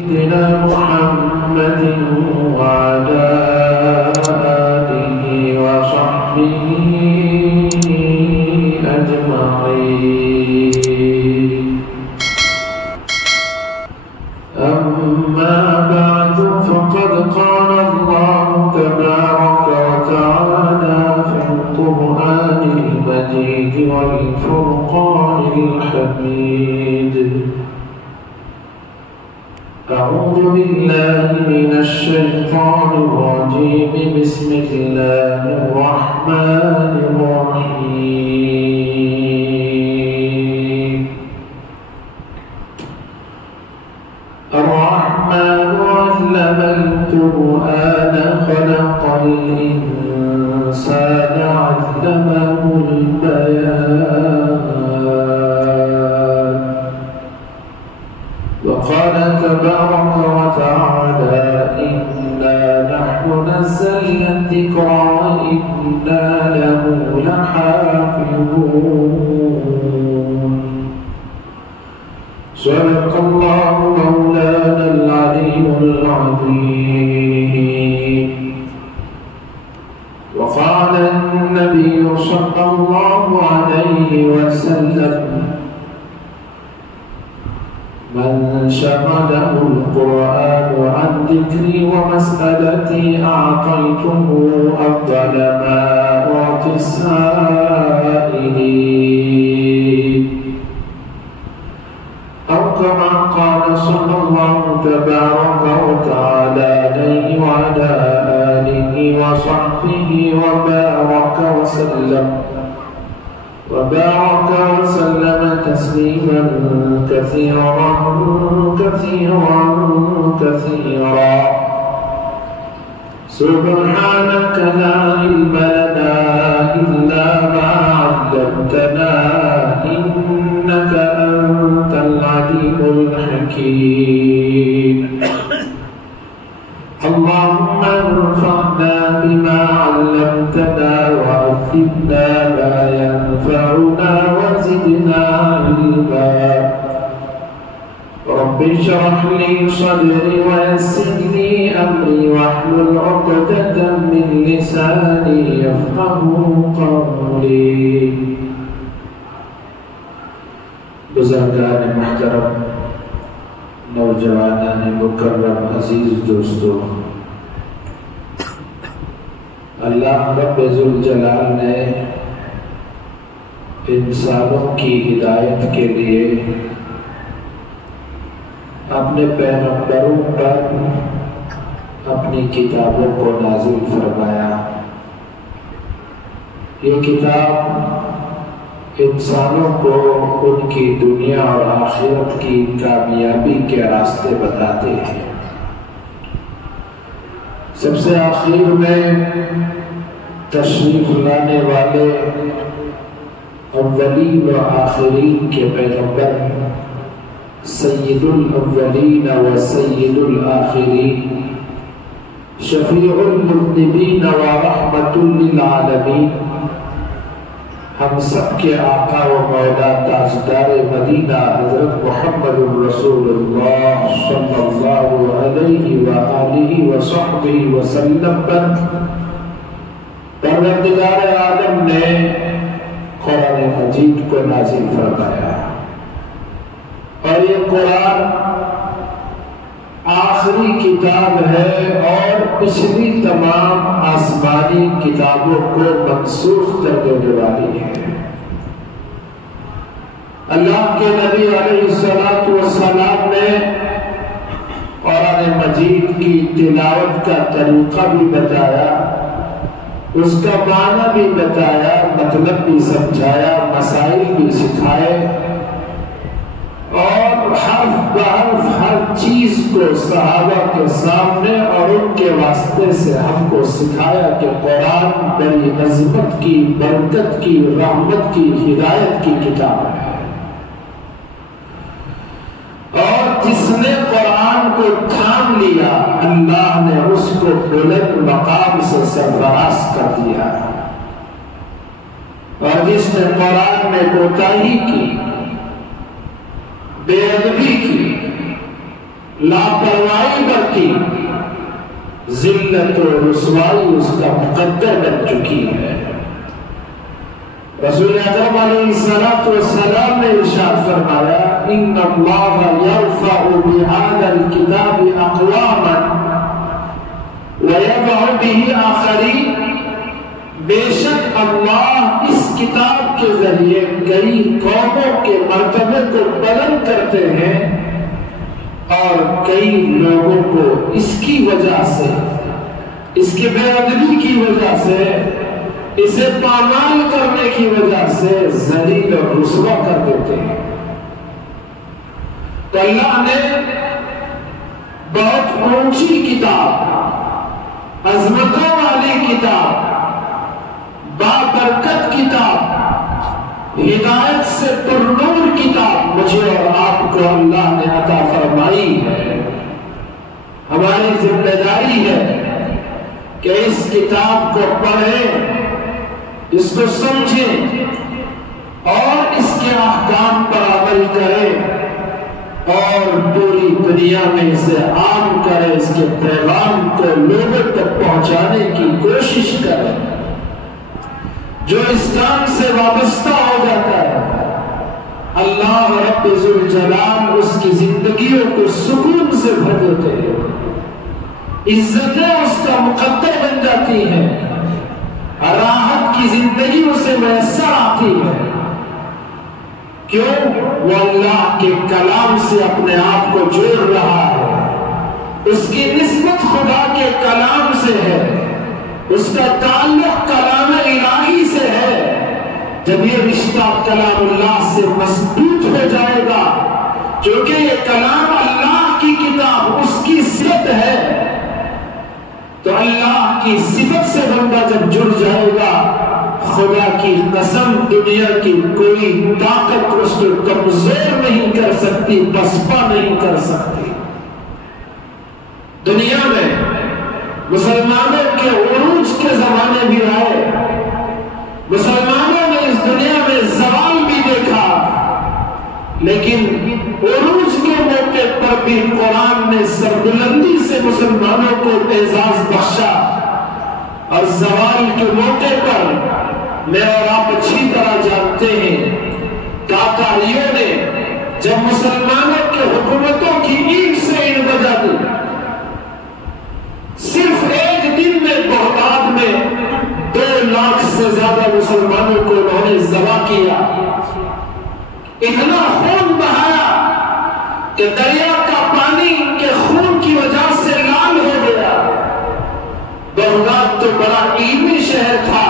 سيدنا محمد وعلى آله وصحبه أجمعين. أما بعد فقد قال الله تبارك وتعالى في القرآن المجيد والفرقان الحميد: أعوذ بالله من الشيطان الرجيم. بسم الله الرحمن الرحيم. الرحمن علم القرآن خلق الإنسان علمه البيان. وقال تبارك وتعالى: إنا نحن نزلنا الذكر وإنا له لحافظون. صدق الله مولانا العلي العظيم. وقال النبي صلى الله عليه وسلم: من شغله القرآن عن ذكري ومسألتي أعطيته أفضل ما أعطي السائلين. أو كما قال صلى الله تبارك وتعالى عليه وعلى آله وصحبه وبارك وسلم تسليما كثيرا كثيرا كثيرا. سبحانك لا علم لنا إلا ما علمتنا إنك أنت العليم الحكيم. اللهم انفعنا بما علمتنا وعلمنا ما ينفعنا وزدنا علما. رب اشرح لي صدري ويسر لي أمري واحلل عقدة من لساني يفقهوا قولي. بزرگان محترم، نوجوانان مکرم، عزیز دوستو، اللہ رب ذوالجلال نے انسانوں کی ہدایت کے لیے اپنے پیغمبروں پر اپنی کتابوں کو نازل فرمایا. یہ کتاب انسانوں کو ان کی دنیا اور آخرت کی کامیابی کے راستے بتاتے ہیں. سب سے آخر میں تشریف لانے والے اولین و آخرین کے پیغمبر سید الاولین و سید الآخرین، شفیع المذنبین و رحمت للعالمین، ہم سب کے آقا و مولا تاجدار مدینہ حضرت محمد رسول اللہ صلی اللہ علیہ وآلہ وصحبہ وسلم پر پروردگار عالم نے قرآن مجید کو نازل فرمایا. اور یہ قرآن آخری کتاب ہے اور پچھلی تمام آسمانی کتابوں کو منسوخ کر دینے والی ہے. اللہ کے نبی علیہ السلام نے قرآن مجید کی تلاوت کا طریقہ بھی بتایا، اس کا معنی بھی بتایا، مطلب بھی سمجھایا، مسائل بھی سکھائے، اور حرف بحرف ہر چیز کو صحابہ کے سامنے اور ان کے واسطے سے ہم کو سکھایا کہ قرآن بڑی عظمت کی، برکت کی، رحمت کی، ہدایت کی کتاب ہے. اور جس نے قرآن کو تھام لیا اللہ نے اس کو بلند مقام سے سرفراز کر دیا. اور جس نے قرآن میں کوتاہی کی، بے ادبی کی، لاپرواہی برتی، ذلت و رسوائی اس کا مقدر بن چکی ہے۔ رسول اکرم علیہ الصلوۃ والسلام نے ارشاد فرمایا ان اللہ یرفع بهذا الکتاب اقواما ویضع به آخرین، بے شک اللہ اس کتاب کے ذریعے کئی قوموں کے مرتبے کو بلند کرتے ہیں اور کئی لوگوں کو اس کی وجہ سے، اس کی بے ادبی کی وجہ سے، اسے پامال کرنے کی وجہ سے ذلیل اور رسوا کر دیتے ہیں۔ تو اللہ نے بہت اونچی کتاب، عظمتوں والی کتاب، بابرکت کتاب، ہدایت سے پرنور کتاب مجھے اور آپ کو اللہ نے عطا فرمائی ہے۔ ہماری ذمہ داری ہے کہ اس کتاب کو پڑھیں، اس کو سمجھیں اور اس کے احکام پر عمل کریں اور پوری دنیا میں اسے عام کریں، اس کے پیغام کو لوگوں تک پہنچانے کی کوشش کریں۔ جو اس کام سے وابستہ ہو جاتا ہے اللہ رب ذوالجلال اس کی زندگیوں کو سکون سے بھر دیتے ہیں، عزتیں اس کا مقدر بن جاتی ہیں، راحت کی زندگی اسے میسر آتی ہے۔ کیوں؟ وہ اللہ کے کلام سے اپنے آپ کو جوڑ رہا ہے، اس کی نسبت خدا کے کلام سے ہے، اس کا تعلق کلام الہی سے ہے۔ جب یہ رشتہ کلام اللہ سے مضبوط ہو جائے گا، چونکہ یہ کلام اللہ کی کتاب اس کی صفت ہے، تو اللہ کی صفت سے بندہ جب جڑ جائے گا، خدا کی قسم دنیا کی کوئی طاقت اس کو کمزور نہیں کر سکتی، پسپا نہیں کر سکتی۔ دنیا میں مسلمانوں کے عروج کے زمانے بھی آئے، مسلمانوں نے اس دنیا میں زوال بھی دیکھا، لیکن عروج کے موقع پر بھی قرآن نے سربلندی سے مسلمانوں کو اعزاز بخشا، اور زوال کے موقع پر میں اور آپ اچھی طرح جانتے ہیں تاتاریوں نے جب مسلمانوں کے حکومتوں کی اینٹ سے اینٹ بجا دی، صرف ایک دن میں بغداد میں 2 لاکھ سے زیادہ مسلمانوں کو انہوں نے ذبح کیا، اتنا خون بہایا کہ دریا کا پانی ان کے خون کی وجہ سے لال ہو گیا۔ بغداد تو بڑا علمی شہر تھا،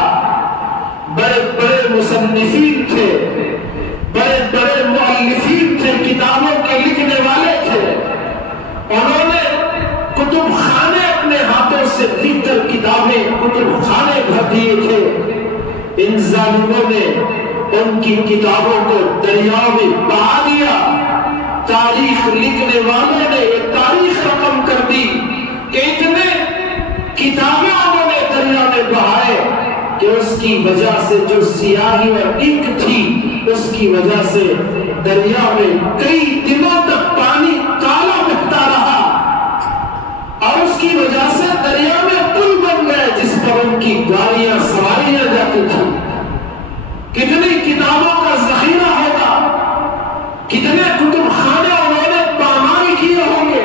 بڑے بڑے مصنفین تھے، بڑے بڑے مؤلفین تھے، کتابوں کے لکھنے والے تھے، انہوں نے کتب خانے اپنے ہاتھوں سے لکھ کر کتابیں کتب خانے بھر دیے تھے۔ ان ظالموں نے ان کی کتابوں کو دریا میں بہا دیا۔ تاریخ لکھنے والوں نے یہ تاریخ رقم کر دی کہ اتنے کتابیں انہوں نے دریا میں بہائے کہ اس کی وجہ سے جو سیاہی اور انک تھی، اس کی وجہ سے دریا میں کئی دنوں تک پانی کالا بہتا رہا، اور اس کی وجہ سے دریا میں پل بن گئے جس پر ان کی گاڑیاں سواریاں جاتی تھیں۔ کتنی کتابوں کا ذخیرہ ہوگا، کتنے کتب خانے انہوں نے پامال کیے ہوں گے،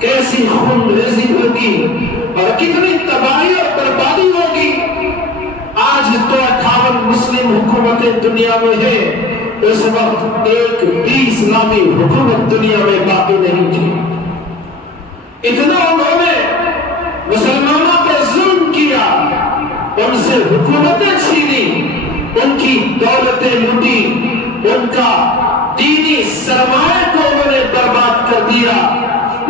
کیسی خون ریزی ہوگی اور کتنی تباہی اور بربادی ہوگی۔ آج تو 58 مسلم حکومتیں دنیا میں ہیں، اس وقت ایک بھی اسلامی حکومت دنیا میں باقی نہیں تھی۔ اتنا انہوں نے مسلمانوں پر ظلم کیا، ان سے حکومتیں چھینی، ان کی دولتیں لوٹی، ان کا دینی سرمایہ کو انہوں نے برباد کر دیا،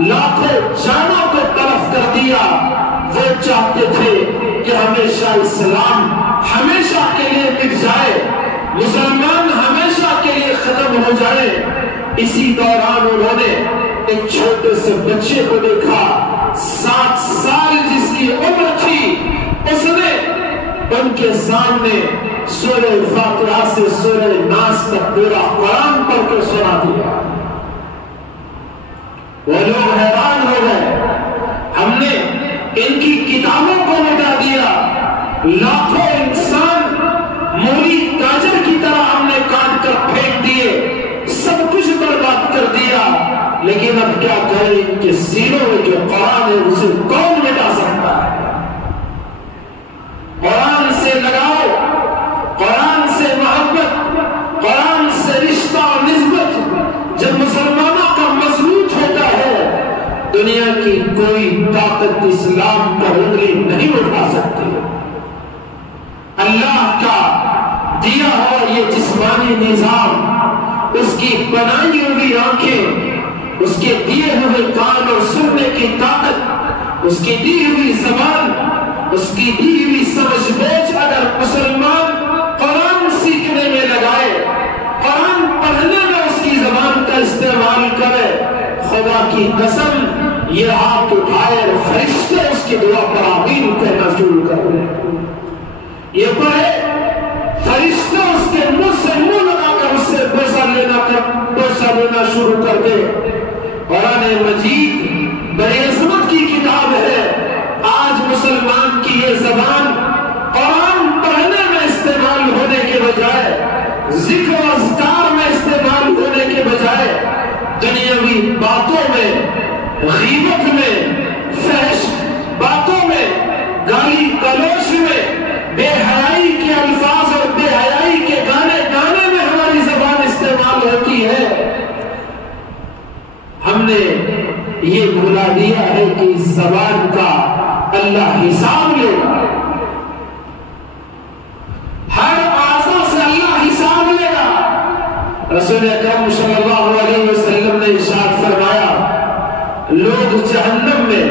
لاکھوں جانوں کو تلف کر دیا۔ وہ چاہتے تھے کہ ہمیشہ اسلام ہمیشہ کے لیے مٹ جائے، مسلمان ہمیشہ کے لیے ختم ہو جائے۔ اسی دوران انہوں نے ایک چھوٹے سے بچے کو دیکھا، 7 سال جس کی عمر تھی، اس نے ان کے سامنے سورہ فاتحہ سے سورہ ناس تک پورا قرآن پڑھ کے سنا دیا۔ وہ لوگ حیران ہو گئے، ہم نے ان کی کتابوں کو مٹا دیا، لاکھوں انسان مولی گاجر کی طرح ہم نے کاٹ کر پھینک دیے، سب کچھ برباد کر دیا، لیکن اب کیا کریں؟ ان کے سینوں میں جو قرآن ہے اسے کون مٹا سکتا ہے؟ قرآن سے لگاؤ، قرآن سے محبت، قرآن سے رشتہ اور نسبت جب مسلمانوں کا مضبوط ہوتا ہے، دنیا کی کوئی طاقت اسلام پر انگلی نہیں اٹھا سکتی۔ اللہ کا دیا ہوا یہ جسمانی نظام، اس کی بنائی ہوئی آنکھیں، اس کے دیے ہوئے کان اور سننے کی طاقت، اس کی دی ہوئی زبان، اس کی دی ہوئی سمجھ بوجھ، اگر مسلمان قرآن سیکھنے میں لگائے، قرآن پڑھنے میں اس کی زبان کا استعمال کرے، خدا کی قسم یہ ہاتھ اٹھائے اور فرشتے اس کی دعا پر آمین کہنا شروع کر دیں۔ یہ پڑھے، فرشتے اس کے منہ سے منہ لگا کر اس سے بوسہ لینا شروع کر دے۔ قرآن مجید بڑی عظمت کی کتاب ہے، آج مسلمان کی یہ زبان قرآن پڑھنے میں استعمال ہونے کے بجائے، ذکر و اذکار میں استعمال ہونے کے بجائے، دنیاوی باتوں میں، غیبت میں، فحش باتوں میں، گالی گلوچ میں، بے حیائی کے الفاظ اور بے حیائی کے گانے گانے میں ہماری زبان استعمال ہوتی ہے۔ ہم نے یہ بھلا دیا ہے کہ اس زبان کا اللہ حساب لے گا، ہر اعضاء سے اللہ حساب لے گا۔ رسول اکرم صلی اللہ علیہ وسلم نے ارشاد فرمایا، لوگ جہنم میں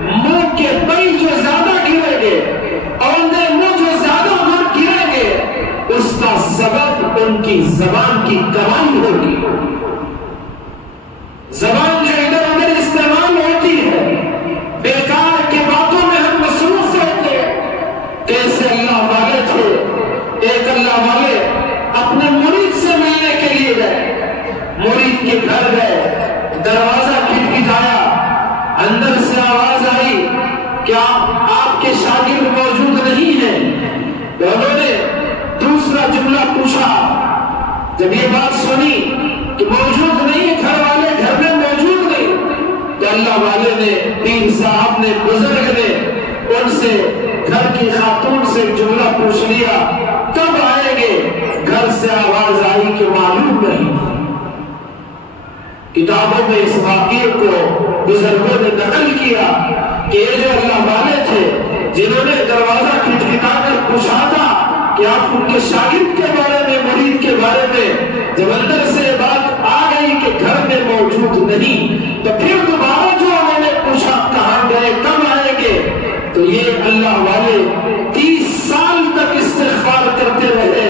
منہ کے بل جو زیادہ گریں گے، اوندے منہ جو زیادہ گریں گے، اس کا سبب ان کی زبان کی کمائی ہوگی۔ زبان جو ادھر ادھر استعمال ہوتی ہے، بیکار کی باتوں میں ہم مصروف ہوتے ہیں۔ کیسے اللہ والے تھے، ایک اللہ والے اپنے مرید سے ملنے کے لیے گئے، مرید کے گھر گئے، دروازہ کھٹکھٹایا، اندر سے آواز آئی، کیا آپ کے شاگرد موجود نہیں ہیں؟ انہوں نے دوسرا جملہ پوچھا، جب یہ بات سنی کہ موجود نہیں، گھر والے گھر میں موجود نہیں، تو اللہ والے نے، پیر صاحب نے، بزرگ نے ان سے، گھر کی خاتون سے جملہ پوچھ لیا، کب آئیں گے؟ گھر سے آواز آئی کہ معلوم نہیں۔ کتابوں میں اس واقعے کو بزرگوں نے نقل کیا کہ یہ جو اللہ والے تھے جنہوں نے دروازہ کھٹکھٹا کر پوچھا تھا کہ آپ ان کے شاگرد کے بارے میں، مرید کے بارے میں، جب اندر سے بات آ گئی کہ گھر میں موجود نہیں، تو پھر دوبارہ جو انہوں نے پوچھا کہاں گئے، کب آئیں گے، تو یہ اللہ والے 30 سال تک استغفار کرتے رہے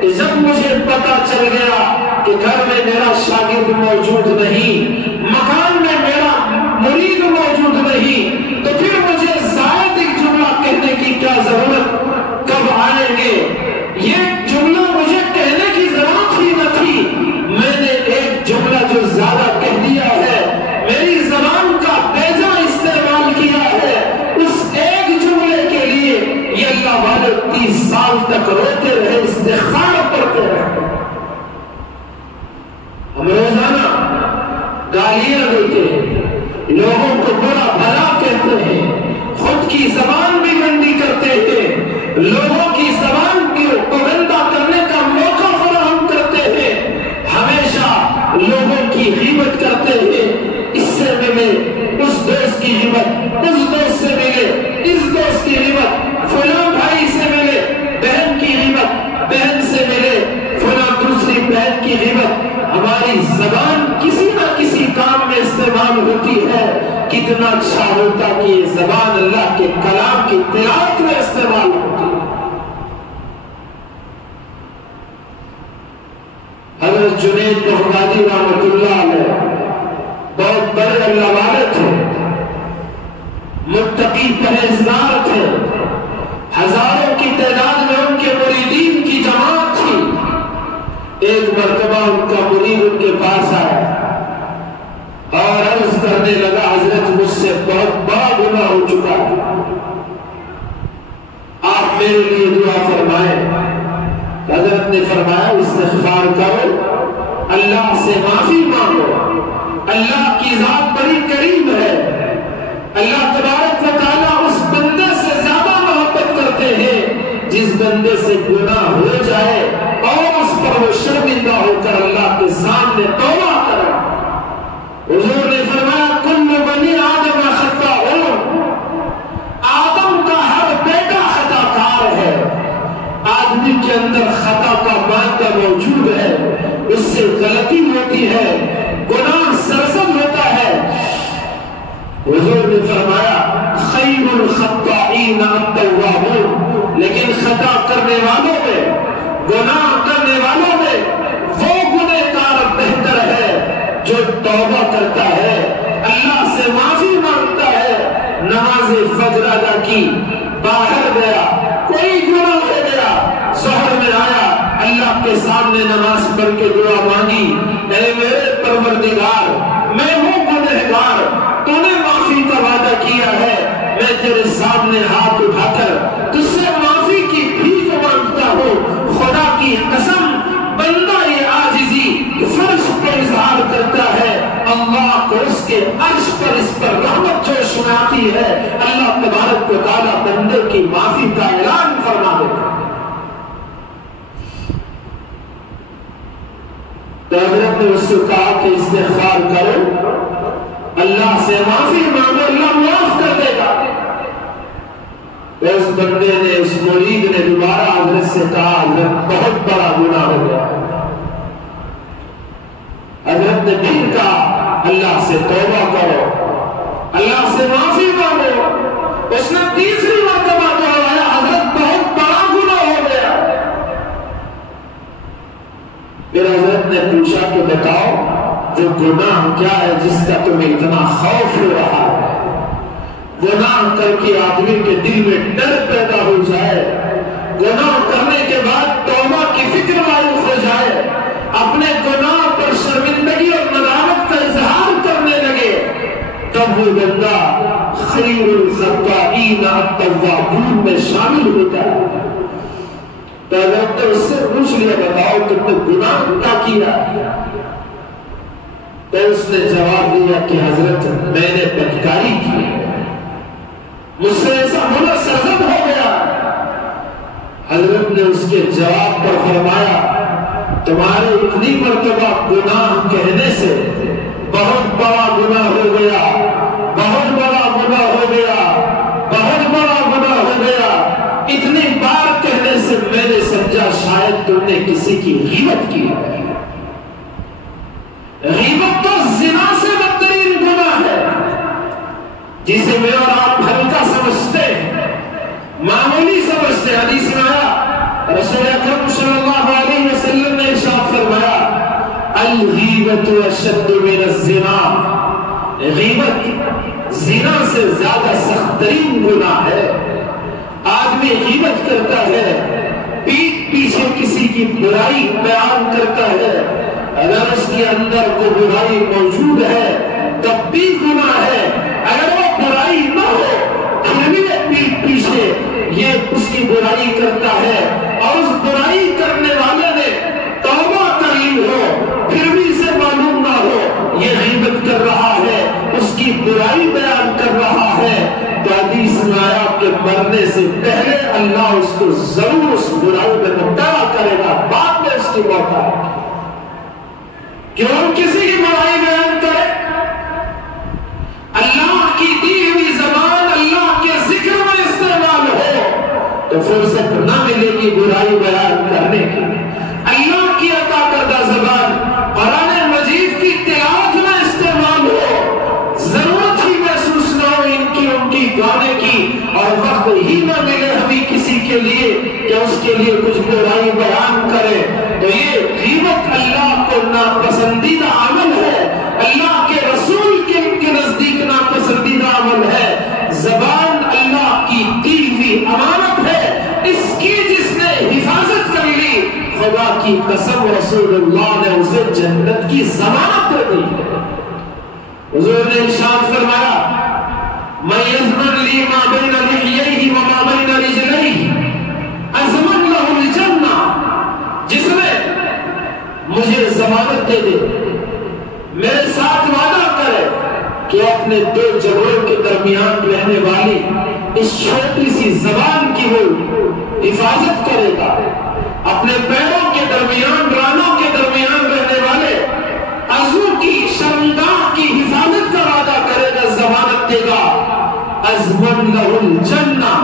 کہ جب مجھے پتا چل گیا کہ گھر میں میرا شاگرد موجود نہیں، مکان میں میرا مرید موجود نہیں، تو پھر مجھے زائد ایک جملہ کہنے کی کیا ضرورت، کب آئیں گے؟ یہ جملہ مجھے کہنے کی ضرورت ہی نہ تھی، میں نے ایک جملہ جو زیادہ کہہ دیا ہے، میری زبان کا بیجا استعمال کیا ہے، اس ایک جملے کے لیے یہ اللہ والے 30 سال تک روتے رہے، استغفار کرتے رہے۔ ہم روزانہ گالیاں دیتے ہیں، لوگوں کو برا بھلا کہتے ہیں، خود کی زبان بھی گندی کرتے ہیں، لوگوں کی زبان کو گندا کرنے کا موقع فراہم کرتے ہیں، ہمیشہ لوگوں کی غیبت کرتے ہیں، اس سے ملے اس دوست کی غیبت، اس دوست سے ملے اس دوست کی غیبت، فلاں بھائی سے ملے بہن کی غیبت، بہن سے ملے فلاں دوسری بہن کی غیبت۔ ہماری زبان کسی نہ کسی کام میں استعمال ہوتی ہے، کتنا اچھا ہوتا کہ یہ زبان اللہ کے کلام کی تلاوت میں استعمال ہوتی ہے۔ حضرت جنید بغدادی رحمۃ اللہ علیہ بہت بڑے اللہ والے تھے، متقی پرہیزگار تھے، ہزاروں کی تعداد میں ان کے مریدین کی جماعت تھی۔ ایک مرتبہ ان کا مرید ان کے پاس آیا اور عرض کر فرمایا استغفار کرو، اللہ سے معافی مانگو، اللہ کی ذات بڑی کریم ہے، اللہ تبارک و تعالیٰ اس بندے سے زیادہ محبت کرتے ہیں جس بندے سے گناہ ہو جائے اور اس پر وہ شرمندہ ہو کر اللہ کے سامنے توبہ کرے۔ حضور نے فرمایا کل بنی آدم خطاؤن، آدم کا ہر بیٹا خطا کار ہے، آدمی کے اندر خطا کا مادہ موجود ہے، اس سے غلطی ہوتی ہے، گناہ سرزد ہوتا ہے۔ حضور نے فرمایا خیر الخطائین التوابون، لیکن خطا کرنے والوں میں، گناہ کرنے والوں میں وہ گنہگار بہتر ہے جو توبہ کرتا ہے، اللہ سے معافی مانگتا ہے، نماز فجر ادا کی، باہر گیا، کوئی گناہ ہو گیا، ظہر میں آیا، اللہ کے سامنے نماز پڑھ کے دعا مانگی، اے میرے پروردگار میں ہوں گنہگار، تو نے معافی کا وعدہ کیا ہے، میں تیرے سامنے ہاتھ اٹھا کر تجھ سے معافی کی بھیک مانگتا ہوں، خدا کی قسم بندہ یہ عاجزی فرش پر اظہار کرتا ہے، اللہ کو اس کے عرش پر اس پر رحمت جوش میں آتی ہے، اللہ تبارک و تعالیٰ بندے کی معافی کا اعلان فرما دیتا ہے۔ تو حضرت نے اس سے کہا کہ استغفار کرو، اللہ سے معافی مانگو، اللہ معاف کر دے گا۔ اس بندے نے، اس مرید نے دوبارہ حضرت سے کہا حضرت بہت بڑا گناہ ہو گیا۔ حضرت نے پھر کہا اللہ سے توبہ کرو، اللہ سے معافی مانگو۔ اس نے تیسری مرتبہ دہرایا حضرت بہت بڑا گناہ ہو گیا۔ پھر حضرت نے پوچھا کہ بتاؤ وہ گناہ کیا ہے جس کا تمہیں اتنا خوف ہو رہا ہے؟ گناہ کر کے آدمی کے دل میں ڈر پیدا ہو جائے، گناہ کرنے کے بعد توبہ کی فکر معروف ہو جائے، اپنے گناہ پر شرمندگی اور ندامت کا اظہار کرنے لگے، تب وہ بندہ خیر الخطائین التوابون میں شامل ہوتا ہے۔ تو حضرت نے اس سے پوچھ لیا بتاؤ تم نے گناہ کیا کیا؟ تو اس نے جواب دیا کہ حضرت میں نے بدکاری کی، مجھ سے ایسا ہونا سرزد ہو گیا۔ حضرت نے اس کے جواب پر فرمایا تمہارے اتنی مرتبہ گناہ کہنے سے بہت بڑا گناہ ہو گیا، بہت بڑا گناہ ہو گیا، بہت بڑا گناہ ہو گیا، اتنی بار کہنے سے میں نے سمجھا شاید تم نے کسی کی غیبت کی ہے۔ غیبت تو زنا سے بدترین گناہ ہے، جسے میں اور آپ ہلکا سمجھتے ہیں، معمولی سمجھتے ہیں۔ حدیث میں آیا رسول اکرم صلی اللہ علیہ وسلم نے ارشاد فرمایا الغیبت اشد من الزنا، غیبت زنا سے زیادہ سخت ترین گناہ ہے۔ آدمی غیبت کرتا ہے، پیٹھ پیچھے کسی کی برائی بیان کرتا ہے، اگر اس کے اندر کوئی برائی موجود ہے تب بھی گناہ ہے، اگر وہ برائی نہ ہو پھر بھی پیٹھ پیچھے یہ اس کی برائی کرتا ہے، اور اس برائی کرنے والے نے توبہ کری ہو پھر بھی اسے معلوم نہ ہو یہ غیبت کر رہا ہے، اس کی برائی بیان کر رہا ہے، تو حدیث میں آیا کہ مرنے سے پہلے اللہ اس کو ضرور اس برائی میں مبتلا کرے گا، بعد میں اس کی موت آئے گی۔ کیوں کسی کی برائی بیان کرے؟ اللہ کی دی ہوئی زبان اللہ کے ذکر میں استعمال ہو تو فرصت نہ ملے گی برائی بیان کرنے کی۔ اللہ کی عطا کردہ زبان قرآن مجید کی تلاوت میں استعمال ہو، ضرورت ہی محسوس نہ ہو ان کی گانے کی، اور وقت ہی نہ ملے ہمیں کسی کے لیے کہ اس کے لیے کچھ برائی بیان کرے، تو یہ غیبت اللہ کو ناپسندیدہ عمل ہے، اللہ کے رسول کے نزدیک ناپسندیدہ عمل ہے۔ زبان اللہ کی دی ہوئی امانت ہے، اس کی جس نے حفاظت کر لی خدا کی قسم رسول اللہ نے اسے جنت کی ضمانت دے دی ہے۔ حضور نے ارشاد فرمایا من یضمن لی ما بین لحییہ وما بین رجلیہ اضمن لہ الجنہ، جس نے ضمانت دے دے، میرے ساتھ وعدہ کرے کہ اپنے دو جبڑوں کے درمیان رہنے والی اس چھوٹی سی زبان کی وہ حفاظت کرے گا، اپنے پیروں کے درمیان رانوں کے درمیان رہنے والے عضو کی شرمگاہ کی حفاظت کا وعدہ کرے گا، ضمانت دے گا، اضمن لہ الجنہ،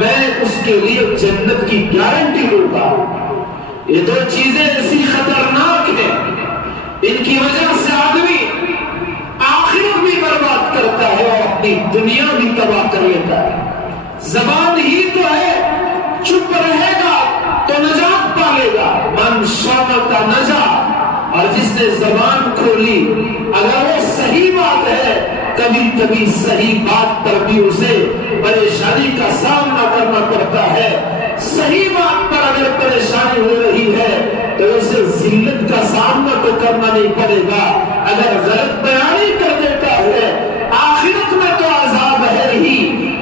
میں اس کے لیے جنت کی گارنٹی دوں گا۔ یہ دو چیزیں ایسی خطرناک ہیں، ان کی وجہ سے آدمی آخرت بھی برباد کرتا ہے اور اپنی دنیا بھی تباہ کر لیتا ہے۔ زبان ہی تو ہے، چپ رہے گا تو نجات پالے گا، من شامت نجا، اور جس نے زبان کھولی اگر وہ صحیح بات ہے، کبھی کبھی صحیح بات پر بھی اسے پریشانی کا سامنا کرنا پڑتا ہے، صحیح بات پر اگر پریشانی ہو رہی ہے تو اسے ذلت کا سامنا تو کرنا نہیں پڑے گا، اگر غلط بیانی کر دیتا ہے آخرت میں تو عذاب ہے ہی،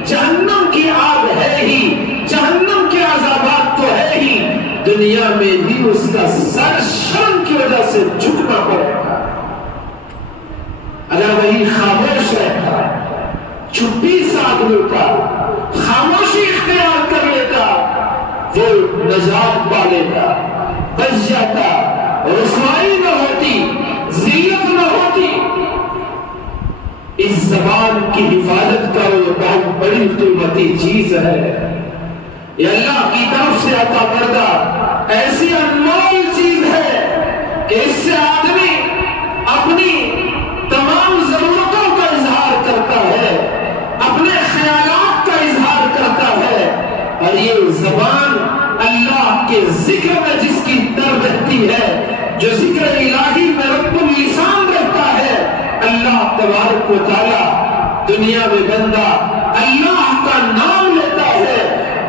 جہنم کی آگ ہے ہی، جہنم کے عذابات تو ہے ہی، دنیا میں بھی اس کا سر شرم کی وجہ سے جھکنا پڑے گا۔ اگر وہی خاموش رہتا، چپی ساتھ لیتا، خاموشی اختیار کر لیتا، وہ نجات پا لیتا، بچ جاتا، رسوائی نہ ہوتی، ذلت نہ ہوتی۔ اس زبان کی حفاظت کا وہ بہت بڑی قیمتی چیز ہے، یہ اللہ کی طرف سے عطا کردہ ایسی انمول چیز ہے کہ اس سے آدمی اپنی تمام ضرورتوں کا اظہار کرتا ہے، اپنے خیالات کا اظہار کرتا ہے، اور یہ زبان اللہ کے ذکر میں جس کی در رہتی ہے، جو ذکر الہی میں رب اللسان رہتا ہے، اللہ تبارک و تعالی دنیا میں بندہ اللہ کا نام لیتا ہے،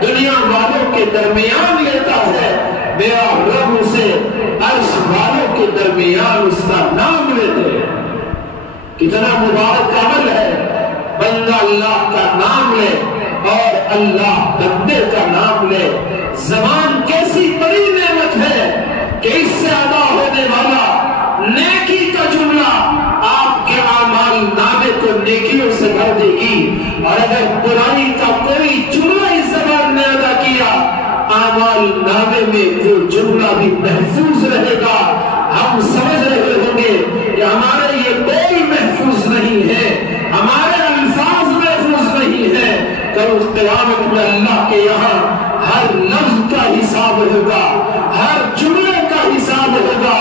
دنیا والوں کے درمیان لیتا ہے، میرا رب اسے عرش والوں کے درمیان اس کا نام لیتے ہیں۔ کتنا مبارک عمل ہے، بندہ اللہ کا نام لے اور اللہ بندے کا نام لے۔ زبان کیسی بڑی نعمت ہے کہ اس سے ادا ہونے والا نیکی کا جملہ آپ کے اعمال نامے کو نیکیوں سے بھر دے گی، اور اگر برائی کا کوئی جملہ اس زبان نے ادا کیا، اعمال نامے میں وہ جملہ بھی محفوظ رہے گا۔ ہم سمجھ رہے ہوں گے کہ ہمارے یہ بول محفوظ نہیں ہے، ہمارے الفاظ محفوظ نہیں ہے، کل قیامت میں اللہ کے یہاں ہر لفظ کا حساب ہوگا، ہر جملے کا حساب ہوگا،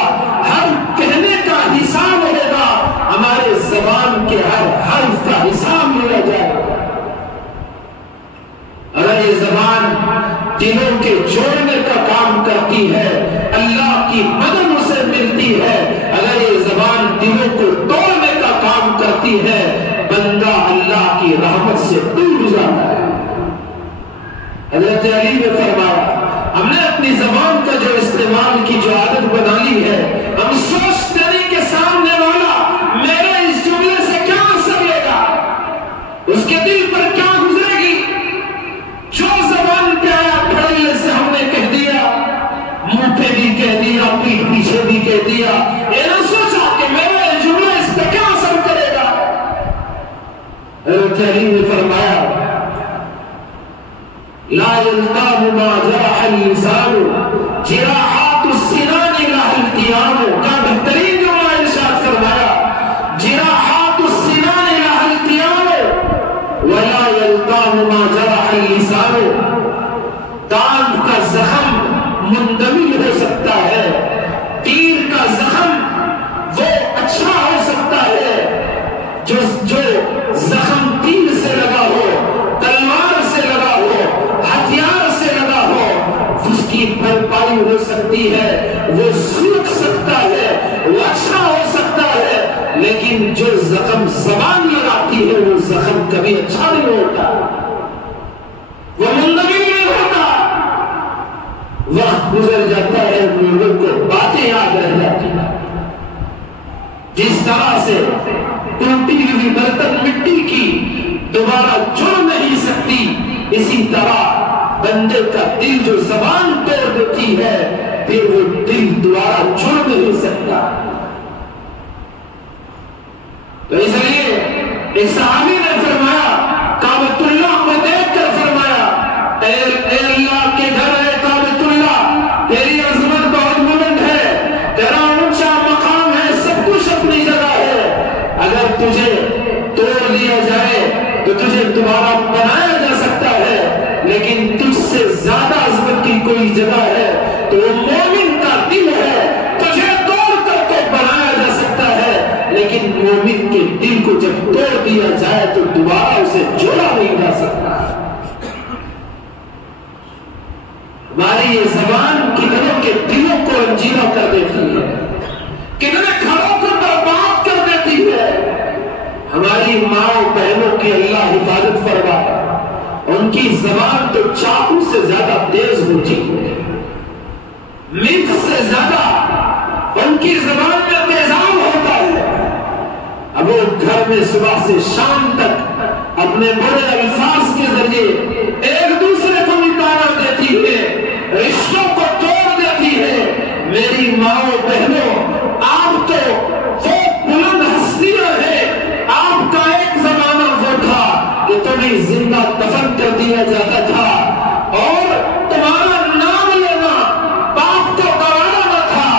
ہر کہنے کا حساب ہوگا، ہمارے زبان کے ہر حرف کا حساب لیا جائے گا۔ اگر یہ زبان دلوں کے جوڑنے کا کام کرتی ہے، اللہ کی مدد اسے ملتی ہے، اگر یہ زبان دلوں کو توڑنے کا کام کرتی ہے، بندہ اللہ کی رحمت سے دور جاتا ہے۔ حضرت علی نے فرمایا، ہم نے اپنی زبان کا جو استعمال کی جو عادت بنا لی ہے، ہم سوچتے نہیں کہ سامنے والا میرے اس جملے سے کیا اثر لے گا، اس کے دل پر کیا گزرے گی۔ جو زبان پہ آیا پھڑلے سے ہم نے کہہ دیا، منہ پہ بھی کہہ دیا، پیٹھ پیچھے بھی کہہ دیا، یہ نہ سوچا کہ میرا یہ جملہ اس پہ کیا اثر کرے گا۔ حضرت علی نے فرمایا، لا يلقاه ما جرح اللسان جراحات السنان لها التيام، کا بہترین جملہ ارشاد فرمایا، جراحات السنان لها التيام ولا يلقاه ما جرح اللسان، دانت کا زخم مندمل ہو سکتا ہے، تیر کا زخم وہ اچھا ہو سکتا ہے، جو زخم تیر سے لگا ہو، تلوار سے لگا ہو، ہتھیار سے لگا ہو، اس کی بھرپائی ہو سکتی ہے، وہ سوکھ سکتا ہے، وہ اچھا ہو سکتا ہے، لیکن جو زخم زبان لگاتی ہے وہ زخم کبھی اچھا نہیں ہوتا، وہ مندمل نہیں ہوتا۔ وقت گزر جاتا ہے، لوگوں کو باتیں یاد رہ جاتی ہیں۔ جس طرح سے ٹوٹی ہوئی برتن مٹی کی دوبارہ جڑ نہیں سکتی، اسی طرح بندے کا دل جو زبان توڑ دیتی ہے پھر وہ دل دوبارہ جڑ نہیں سکتا. تو اس لیے ایک صحابی نے فرمایا، کعبۃ اللہ کو دیکھ کر فرمایا، اے اللہ کے گھر ہے کعبۃ اللہ، تیری عظمت بہت بلند ہے، تیرا اونچا مقام ہے، سب کچھ اپنی جگہ ہے، اگر تجھے توڑ دیا جائے تو تجھے دوبارہ بنایا جا سکتا ہے، لیکن تجھ سے زیادہ عظمت کی کوئی جگہ ہے تو وہ مومن کا دل ہے، تجھے توڑ کر تو بنایا جا سکتا ہے، لیکن مومن کے دل کو جب توڑ دیا جائے تو دوبارہ اسے جوڑا نہیں جا سکتا. ہماری یہ زبان کتنوں کے دلوں کو رنجیدہ کر دیتی ہے، کتنے گھروں کو برباد کر دیتی ہے. ہماری ماں بہنوں کی اللہ حفاظت فرمائے، ان کی زبان تو چاقو سے زیادہ تیز ہوتی ہے، مرچ سے زیادہ ان کی زبان میں تیزاب ہوتا ہے. اب وہ گھر میں صبح سے شام تک اپنے بڑے الفاظ کے ذریعے ایک دوسرے کو مٹانا دیتی ہے، رشتوں کو توڑ دیتی ہے. میری ماں بہنوں، آپ تو وہ بلند ہستیاں ہیں، آپ کا ایک زمانہ وہ تھا کہ تمہیں زندہ دفن کر دیا جاتا تھا اور تمہارا نام لینا باپ کو گوارا نہ تھا.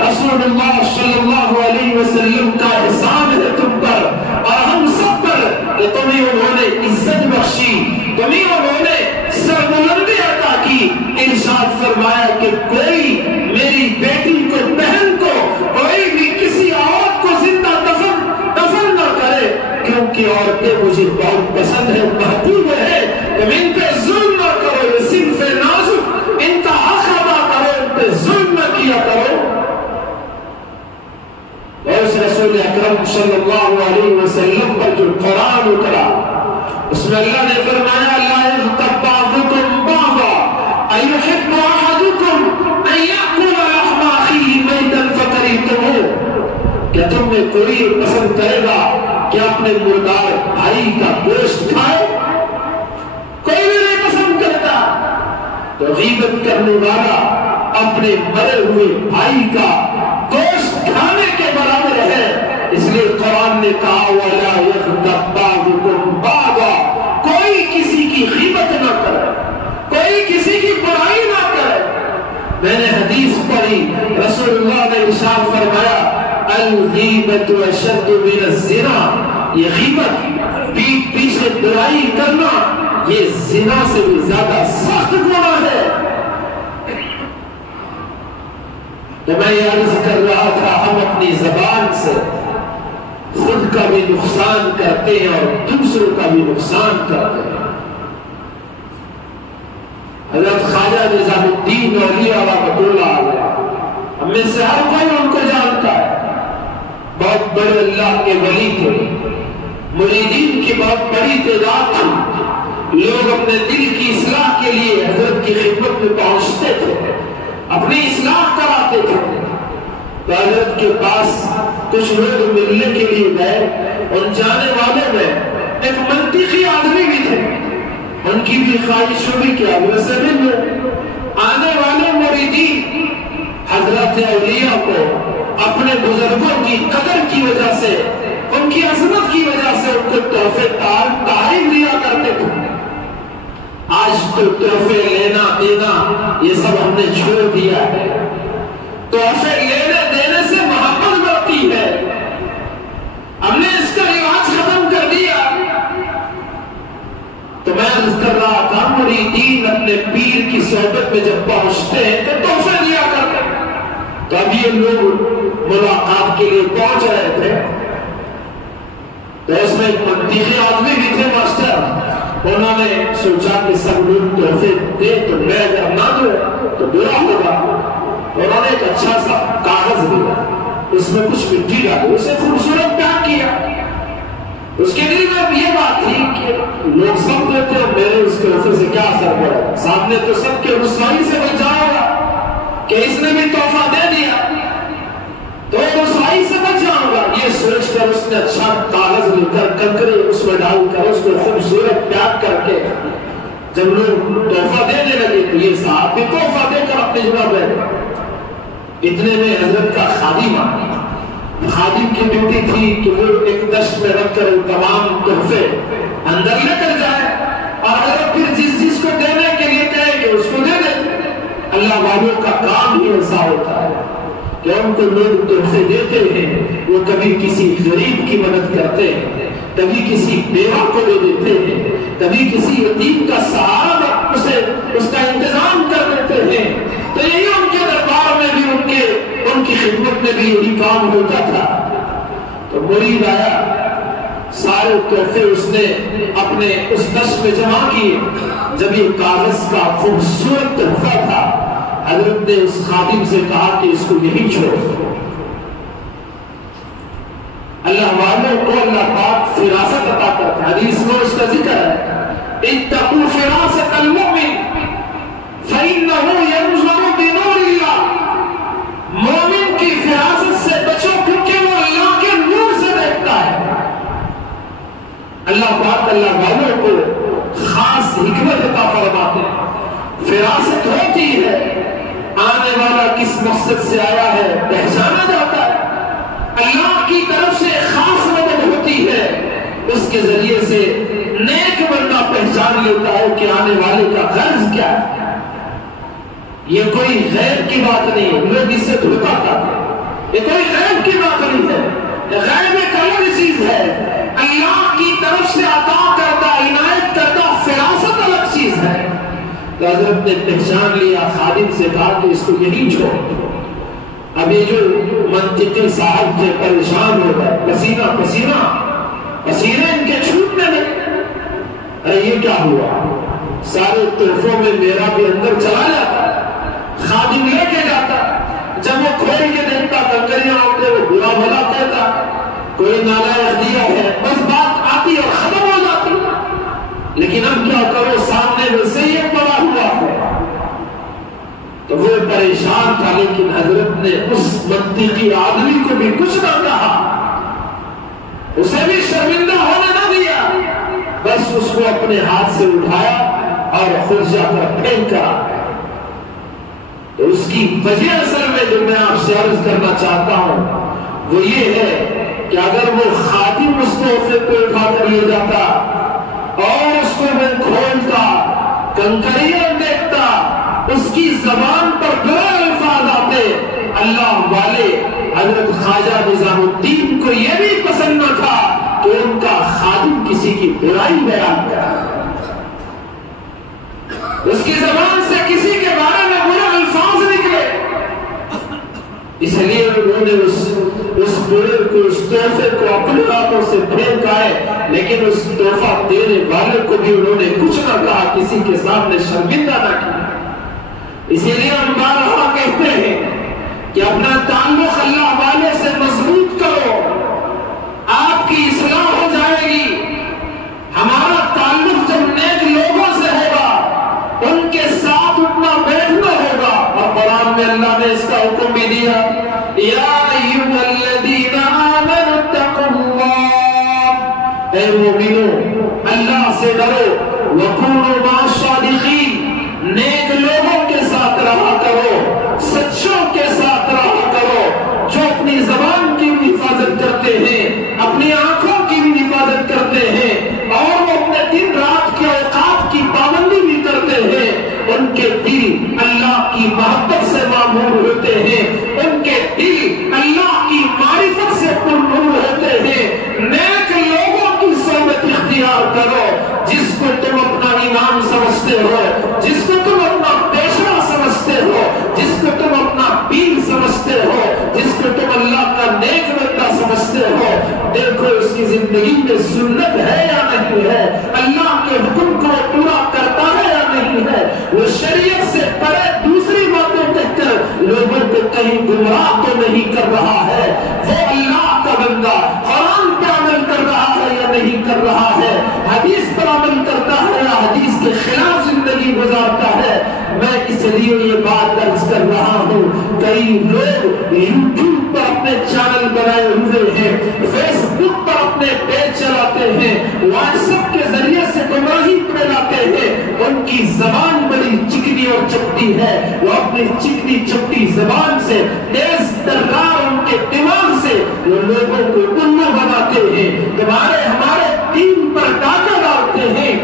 رسول اللہ صلی اللہ علیہ وسلم کا احسان ہے تم پر اور ہم سب پر کہ تمہیں انہوں نے عزت بخشی، تمہیں انہوں نے سربلندی عطا کی. ارشاد فرمایا کہ کوئی میری بیٹی کو، بہن کو، کوئی بھی کسی عورت کو زندہ دفن نہ کرے، کیونکہ عورتیں مجھے بہت پسند ہے، محبوب ہے. تم ان پہ ظلم نہ کرو، یہ صنف نازک، ان کا حق ادا کرو، ان پہ ظلم نہ کیا کرو. اور اس رسول اکرم صلی اللہ علیہ وسلم پر جو قرآن اترا، اس میں اللہ نے فرمایا، لا یغتب بعضکم بعضا ایحب احدکم ان یأکل لحم اخیہ میتا فکرہتموہ. کیا تم میں کوئی پسند کرے گا کہ اپنے مردار بھائی کا گوشت کھائے؟ کوئی بھی نہیں پسند کرتا. تو غیبت کرنے والا اپنے مرے ہوئے بھائی کا گوشت کھانے کے برابر ہے. اس لیے قرآن نے کہا وَلَا يَغْتَب بَعْضُكُمْ بَعْضًا، کوئی کسی کی غیبت نہ کرے، کوئی کسی کی برائی نہ کرے. میں نے حدیث پڑھی، رسول اللہ نے ارشاد فرمایا، الغیبت اشد من الزنا، یہ غیبت پیٹ پیچھے برائی کرنا یہ زنا سے بھی زیادہ سخت گناہ ہے. تو میں یہ عرض کر رہا تھا، ہم اپنی زبان سے خود کا بھی نقصان کرتے ہیں اور دوسروں کا بھی نقصان کرتے ہیں. حضرت خواجہ نظام الدین اولیاء رحمۃ اللہ علیہ، ہم میں سے ہر کوئی ان کو جانتا ہے، بہت بڑے اللہ کے ولی تھے، مریدین کی بہت بڑی تعداد تھی. لوگ اپنے دل کی اصلاح کے لیے حضرت کی خدمت میں پہنچتے تھے، اپنی اصلاح کراتے تھے. تو حضرت کے پاس کچھ لوگ ملنے کے لیے گئے، ان جانے والوں میں ایک منطقی آدمی بھی تھے، ان کی بھی خواہش ہوئی کہ حضرت سے ملو. آنے والے مریدین حضرت اولیاء کو اپنے بزرگوں کی قدر کی وجہ سے، ان کی عظمت کی وجہ سے ان کو تحفے تحائف دیا کرتے تھے. آج تو تحفے لینا دینا یہ سب ہم نے چھوڑ دیا ہے. تحفے لینے دینے سے محبت بڑھتی ہے، ہم نے اس کا رواج ختم کر دیا. تو میں عرض کر رہا تھا، مریدین اپنے پیر کی صحبت میں جب پہنچتے ہیں تو تحفے دیا کرتے ہیں. تو اب یہ لوگ ملاقات کے لیے پہنچ رہے تھے، تو اس میں ایک منطقی آدمی بھی تھے ماسٹر. انہوں نے سوچا کہ سب لوگ تحفے دے تو میں اگر نہ دوں تو برا ہوگا. انہوں نے ایک اچھا سا کاغذ دیا، اس میں کچھ مٹی ڈالی، اسے خوبصورت پیک کیا. اس کے دل میں یہ بات تھی کہ لوگ سب دیتے ہیں، میرے اس تحفے سے کیا اثر پڑا، سامنے تو سب کے رسوائی سے بچ جاؤ گا کہ اس نے بھی تحفہ دے دیا تو رسوائی سے بچ جاؤں گا. یہ سوچ کر اس نے اچھا کاغذ لے کر کنکرے اس میں ڈال کر اس کو خوبصورت پیک کر کے جب لوگ تحفہ دینے لگے تو یہ صاحب بھی تحفہ دے کر اپنی جگہ بیٹھے. اتنے میں حضرت کا خادم آیا. خادم کی ڈیوٹی تھی کہ وہ ایک دشت میں رکھ کر تمام تحفے اندر لے کر جائے اور حضرت پھر جس کو دینے کے لیے کہے کہ اس کو دے دے. اللہ والوں کا کام ہی ایسا ہوتا ہے کہ ان کو لوگ تحفے دیتے ہیں، وہ کبھی کسی غریب کی مدد کرتے ہیں، کبھی کسی بیوہ کو دے دیتے ہیں، کبھی کسی یتیم کا سہارا اس کا انتظام کر دیتے ہیں. تو یہی ان کے دربار میں بھی ان کی خدمت میں بھی یہی کام ہوتا تھا. تو مرید آیا، سارے تحفے اس نے اپنے اس دشت میں جمع کیے. جب یہ کاغذ کا خوبصورت تحفہ تھا، حضرت نے اس خادم سے کہا کہ اس کو یہی چھوڑو. اللہ والوں کو اللہ پاک فراست عطا کرتا ہے. حدیث میں اس کا ذکر ہے، اتقوا فراست المؤمن فإنه ينظر بنور اللہ. مومن کی فراست سے بچو کیونکہ وہ اللہ کے نور سے دیکھتا ہے. اللہ پاک اللہ والوں کو خاص حکمت عطا فرماتے ہیں. فراست ہوتی ہے، آنے والا کس مقصد سے آیا ہے پہچانا جاتا ہے. اللہ کی طرف سے خاص مدد ہوتی ہے، اس کے ذریعے سے نیک بندہ پہچان لیتا ہے کہ آنے والے کا غرض کیا ہے. یہ کوئی غیب کی بات نہیں ہے، لوگ اس سے دھوکا کھاتے ہیں. یہ کوئی غیب کی بات نہیں ہے، غیب ایک الگ چیز ہے. اللہ کی طرف سے عطا کرتا، عنایت کرتا فراست الگ چیز ہے. تو حضرت نے پہچان لیا، خادم سے کہا کہ اس کو یہی چھوڑ. ابھی جو منطقی صاحب تھے پریشان ہو گئے، پسینہ پسینے ان کے چھوٹنے لگے. ارے یہ کیا ہوا؟ سارے تحفوں میں میرا بھی اندر چلا جاتا، خادم لے کے جاتا. جب وہ کھول کے دیکھتا کنکریاں ہوتے، وہ برا بھلا کہتا کوئی نالائق دیا ہے، بس بات آتی اور ختم ہو جاتی. لیکن اب کیا کرو، سامنے ویسے ہی پڑا ہوا ہے. تو وہ پریشان تھا، لیکن حضرت نے اس منطقی آدمی کو بھی کچھ نہ کہا، اسے بھی شرمندہ ہونے نہ دیا. بس اس کو اپنے ہاتھ سے اٹھایا اور خود جا کر پھینک کر. تو اس کی وجہ اصل میں جو میں آپ سے عرض کرنا چاہتا ہوں وہ یہ ہے کہ اگر وہ خادم اس تحفے کو اٹھا کر لے جاتا اور اس کو وہ کھولتا، کنکریاں دیکھتا، اس کی زبان پر برے الفاظ آتے، اللہ والے حضرت خواجہ نظام الدین کو یہ بھی پسند نہ تھا کہ ان کا خادم کسی کی برائی بیان کرے. اس کی زبان سے کسی کے بارے میں برے الفاظ نکلے. اس لیے انہوں نے اس برے کو، اس تحفے کو اپنے ہاتھوں سے پھینک آئے، لیکن اس تحفہ دینے والے کو بھی انہوں نے کچھ نہ کہا، کسی کے سامنے شرمندہ نہ کیا. اسی لیے ہم بارہا کہتے ہیں کہ اپنا تعلق اللہ والے سے مضبوط کرو، آپ کی اصلاح ہو جائے گی. ہمارا تعلق جب نیک لوگوں سے ہوگا، ان کے ساتھ اٹھنا بیٹھنا ہوگا. اور قرآن میں اللہ نے اس کا حکم بھی دیا، یا ایھا الذین آمنوا اتقوا اللہ، اے مومنو اللہ سے ڈرو، وکونوا مع الصادقین، نیک لوگوں کے ساتھ رہا کرو، سچوں کے ساتھ رہا کرو، جو اپنی زبان کی بھی حفاظت کرتے ہیں، اپنی آنکھوں کی بھی حفاظت کرتے ہیں، اور وہ اپنے دن رات کے اوقات کی پابندی بھی کرتے ہیں. ان کے دل اللہ کی محبت سے معمور ہوتے ہیں، ان کے دل اللہ کی معرفت سے پرنور ہوتے ہیں. نیک لوگوں کی صحبت اختیار کرو، جس کو تم اپنا امام سمجھتے ہو، جس کو تم اپنا پیشوا سمجھتے ہو، جس کو تم اپنا پیر سمجھتے ہو، جس کو تم اللہ کا نیک بندہ سمجھتے ہو. دیکھو اس کی زندگی میں سنت ہے یا نہیں ہے، اللہ کے حکم کو پورا کرتا ہے یا نہیں ہے، وہ شریعت سے پرے دوسری باتیں کہہ کر لوگوں کو کہیں گمراہ تو نہیں کر رہا ہے. وہ اللہ کا بندہ قرآن پہ عمل کر رہا ہے یا نہیں کر رہا ہے، حدیث پر عمل کرتا ہے یا حدیث کے خلاف زندگی گزارتا ہے. میں اس لیے یہ بات درج کر رہا ہوں، کئی لوگ یوٹیوب پر اپنے چینل بنائے ہوئے ہیں، فیس بک پر اپنے پیج چلاتے ہیں، واٹس ایپ کے ذریعے سے گمراہی پھیلاتے ہیں. ان کی زبان بڑی چکنی اور چپٹی ہے، وہ اپنی چکنی چپٹی زبان سے، تیز ترکار ان کے دماغ سے وہ لوگوں کو الو بناتے ہیں، تمہارے ہمارے دین پر ڈاکہ ڈالتے ہیں،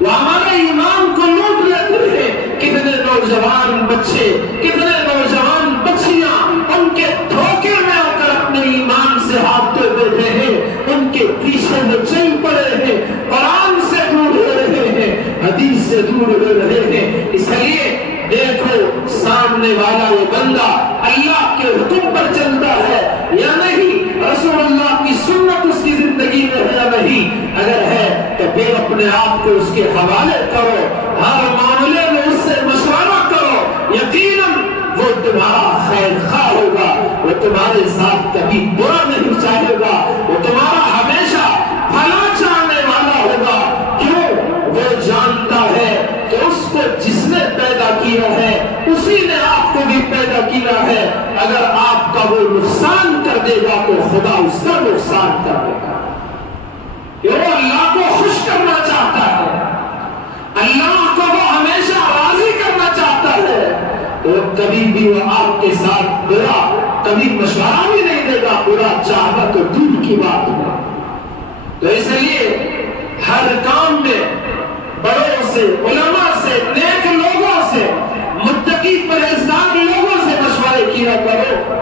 وہ ہمارے ایمان کو لوٹ لیتے ہیں۔ کتنے نوجوان بچے، کتنے نوجوان بچیاں ان کے دھوکے میں آ کر اپنے ایمان سے ہاتھ دھو بیٹھے ہیں، ان کے پیچھے وہ چل پڑے ہیں، قرآن سے دور ہو رہے ہیں، حدیث سے دور ہو رہے ہیں۔ اس لیے دیکھو سامنے والا یہ بندہ اللہ کے حکم پر چلتا ہے یا نہیں، رسول اللہ کی سنت اس کی زندگی میں ہے یا نہیں، اگر ہے تو پھر اپنے آپ کو اس کے حوالے کرو، ہر معاملے میں اس سے مشورہ کرو، یقیناً وہ تمہارا خیر خواہ ہوگا، وہ تمہارے ساتھ کبھی برا نہیں چاہے گا، وہ تمہارا ہمیشہ بھلا چاہنے والا ہوگا۔ کیوں؟ وہ جانتا ہے کہ اس کو جس نے پیدا کیا ہے اسی نے آپ کو بھی پیدا کیا ہے، اگر آپ کا وہ نقصان کر دے گا تو خدا اس کا نقصان کر دے گا۔ وہ اللہ کو خوش کرنا چاہتا ہے، اللہ کو وہ ہمیشہ راضی کرنا چاہتا ہے، تو کبھی بھی وہ آپ کے ساتھ برا کبھی مشورہ بھی نہیں دے گا، برا چاہنا تو دور کی بات ہے۔ تو اس لیے ہر کام میں بڑوں سے، علماء سے، نیک لوگوں سے، متقی پرہیزگار لوگوں سے مشورے کیا کرو،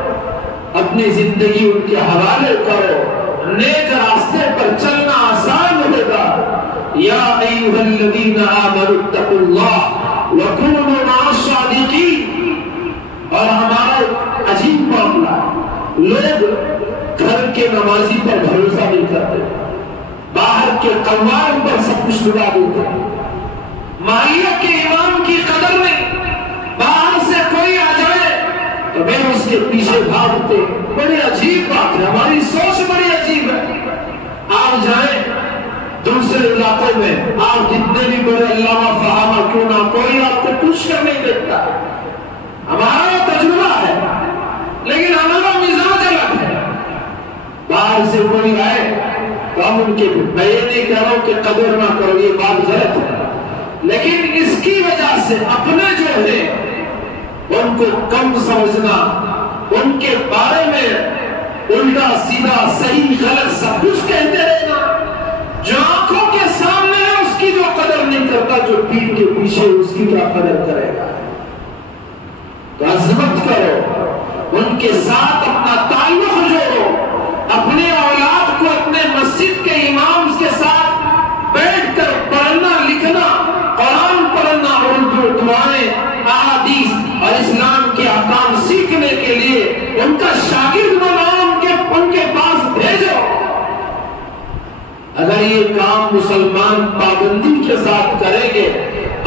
اپنی زندگی ان کے حوالے کرو، نیک راستے پر چلنا آسان ہوگا۔ یا ایھا الذین آمنوا اتقوا اللہ وکونوا مع الصادقین۔ اور ہمارا عجیب معاملہ ہے، لوگ گھر کے نمازی پر بھروسہ نہیں کرتے، باہر کے قوار پر سب کچھ لگا دیتے ہیں، محلے کے امام کی قدر نہیں، باہر سے کوئی آ جائے تو میں اس کے پیچھے بھاگتے۔ بڑی عجیب بات ہے، ہماری سوچ بڑی عجیب ہے۔ آپ جائیں دوسرے علاقوں میں، آپ جتنے بھی بڑے علامہ فہامہ کیوں نہ، کوئی آپ کو پوچھ کر نہیں دیکھتا۔ ہمارا تجربہ ہے لیکن ہمارا مزاج الگ ہے۔ باہر سے کوئی آئے تو ہم ان کے، میں یہ نہیں کہہ رہا ہوں کہ قدر نہ کرو، یہ بات غلط ہے، لیکن اس کی وجہ سے اپنے جو ہے ان کو کم سمجھنا، ان کے بارے میں الٹا سیدھا صحیح غلط سب کچھ کہتے رہنا، جو آنکھوں کے سامنے ہے اس کی جو قدر نہیں کرتا، جو پیٹھ کے پیچھے اس کی کیا قدر کرے گا۔ تو عظمت کرو، ان کے ساتھ اپنا تعلق جوڑو، اپنے اولاد کو اپنے مسجد کے امام کے ساتھ بیٹھ کر پڑھنا لکھنا، قرآن پڑھنا، اردو دعائیں، احادیث اور اسلام کے احکام سیکھنے کے لیے ان کا شاگرد بناؤ، ان کے پاس بھیجو۔ اگر یہ کام مسلمان پابندی کے ساتھ کریں گے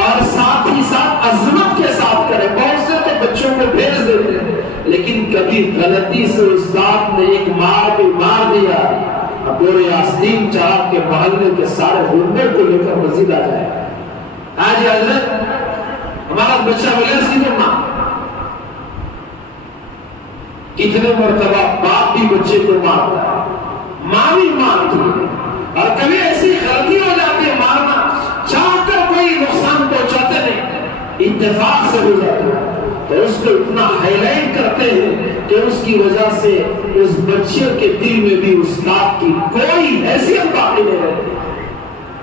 اور ساتھ ہی ساتھ عظمت کے ساتھ کریں، بہت سے تو بچوں کو بھیج دیتے ہیں لیکن کبھی غلطی سے استاد نے ایک مار بھی مار دیا، ابو یاسین چاہ کے محلے کے سارے غربے کو لے کر مسجد آ جائے، آج حضرت ہمارا بچہ بولے اس کی ماں، کتنے مرتبہ باپ بھی بچے کو مارتا ہے، ماں بھی مارتی ہے، اور کبھی ایسی غلطی ہو جاتی ہے مارنا چاہ کر کوئی نقصان پہنچاتے نہیں، اتفاق سے ہو جاتا ہے، تو اس کو اتنا ہائی لائٹ کرتے ہیں کہ اس کی وجہ سے اس بچے کے دل میں بھی استاد کی کوئی حیثیت باقی نہیں رہتی۔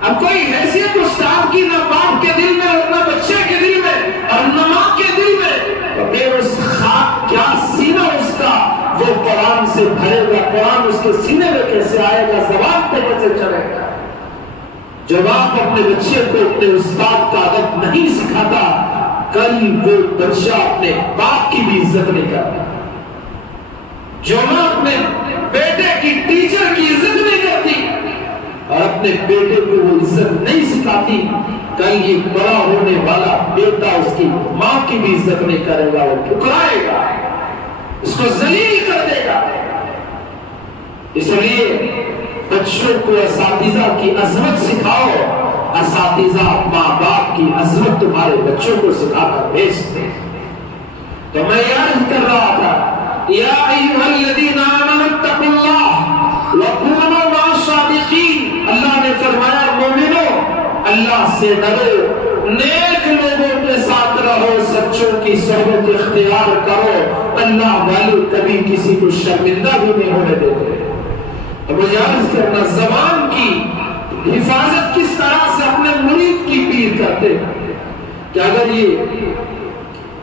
اب کوئی حیثیت استاد کی نہ باپ کے دل میں اور نہ بچے کے دل میں اور نہ ماں کے دل میں، تو پھر اس خاک کیا سینہ اس کا وہ قرآن سے بھرے گا، قرآن اس کے سینے میں کیسے آئے گا، زبان پہ کیسے چڑھے گا۔ جب آپ اپنے بچے کو اپنے استاد کا ادب نہیں سکھاتا، کل وہ بچہ اپنے باپ کی بھی عزت نہیں کرتا۔ جو ماں اپنے بیٹے کی ٹیچر کی عزت نہیں کرتی اور اپنے بیٹے کو وہ عزت نہیں سکھاتی، کل یہ بڑا ہونے والا بیٹا اس کی ماں کی بھی عزت نہیں کرے گا، وہ ٹھکرائے گا، اس کو ذلیل کر دے گا۔ اس لیے بچوں کو اساتذہ کی عظمت سکھاؤ، اساتذہ ماں باپ کی عظمت تمہارے بچوں کو سکھا کر بھیجتے۔ تو میں یاد کر رہا تھا، یا ایھا الذین آمنوا اتقوا اللہ وکونوا مع الصادقین، اللہ نے فرمایا مومنو اللہ سے ڈرو، نیک لوگوں کے ساتھ رہو، سچوں کی صحبت اختیار کرو، اللہ والے کبھی کسی کو شرمندہ بھی نہیں ہونے دیتے۔ مجھے عرض کرنا، زبان کی حفاظت کس طرح سے اپنے مرید کی پیر کرتے ہیں کہ اگر یہ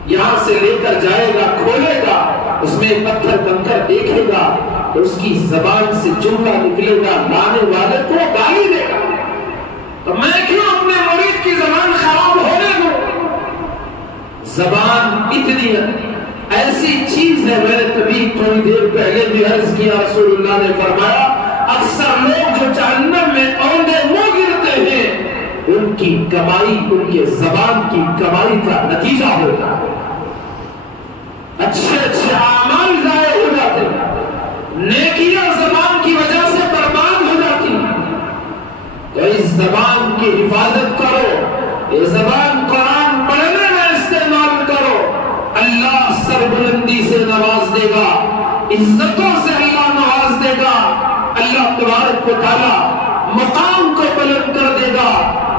یہاں سے لے کر جائے گا، کھولے گا، اس میں پتھر کنکر دیکھے گا تو اس کی زبان سے جملہ نکلے گا، لانے والے کو گالی دے گا، تو میں کیوں اپنے مرید کی زبان خراب ہونے دوں؟ زبان اتنی ایسی چیز ہے، میں نے کبھی تھوڑی دیر پہلے بھی عرض کیا، رسول اللہ نے فرمایا اکثر لوگ جو جہنم میں اوندے منہ گرتے ہیں، ان کی کمائی ان کے زبان کی کمائی کا نتیجہ ہوتا ہے۔ اچھے اچھے اعمال ضائع ہو جاتے ہیں، نیکیاں زبان کی وجہ سے برباد ہو جاتی ہیں۔ تو اس زبان کی حفاظت کرو، یہ زبان قرآن پڑھنے میں استعمال کرو، اللہ سربلندی سے نواز دے گا، عزتوں سے اللہ نواز دے گا، اللہ تبارک و تعالی مقام کو بلند کر دے گا۔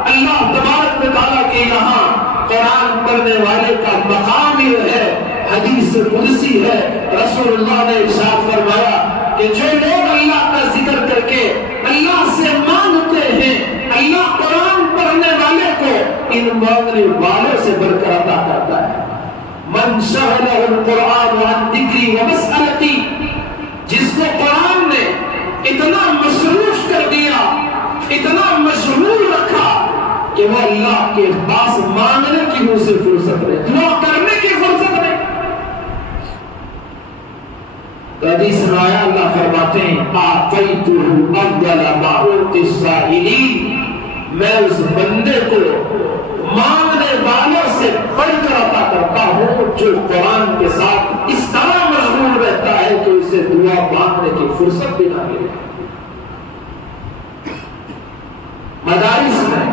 اللہ تبارک و تعالی کے یہاں قرآن پڑھنے والے کا مقام ہی ہے، حدیث قدسی ہے، رسول اللہ نے ارشاد فرمایا کہ جو لوگ اللہ کا ذکر کر کے اللہ سے مانگتے ہیں، اللہ قرآن پڑھنے والے کو ان مانگنے والوں سے بڑھ کر عطا کرتا ہے۔ من شغلہ القرآن عن ذکری و مسئلتی، جس کو قرآن نے اتنا مصروف کر دیا، اتنا مشغول رکھا کہ وہ اللہ کے پاس مانگنے کی منہ سے فرصت نہیں، دعا کرنے کی فرصت نہیں۔ حدیث میں آیا، اللہ فرماتے ہیں آتیتہ افضل ما اعطی السائلین، میں اس بندے کو مانگنے والوں سے بڑھ کر عطا کرتا ہوں جو قرآن کے ساتھ اس طرح مشغول رہتا ہے کہ اسے دعا مانگنے کی فرصت بھی نہ ملے۔ مدارس میں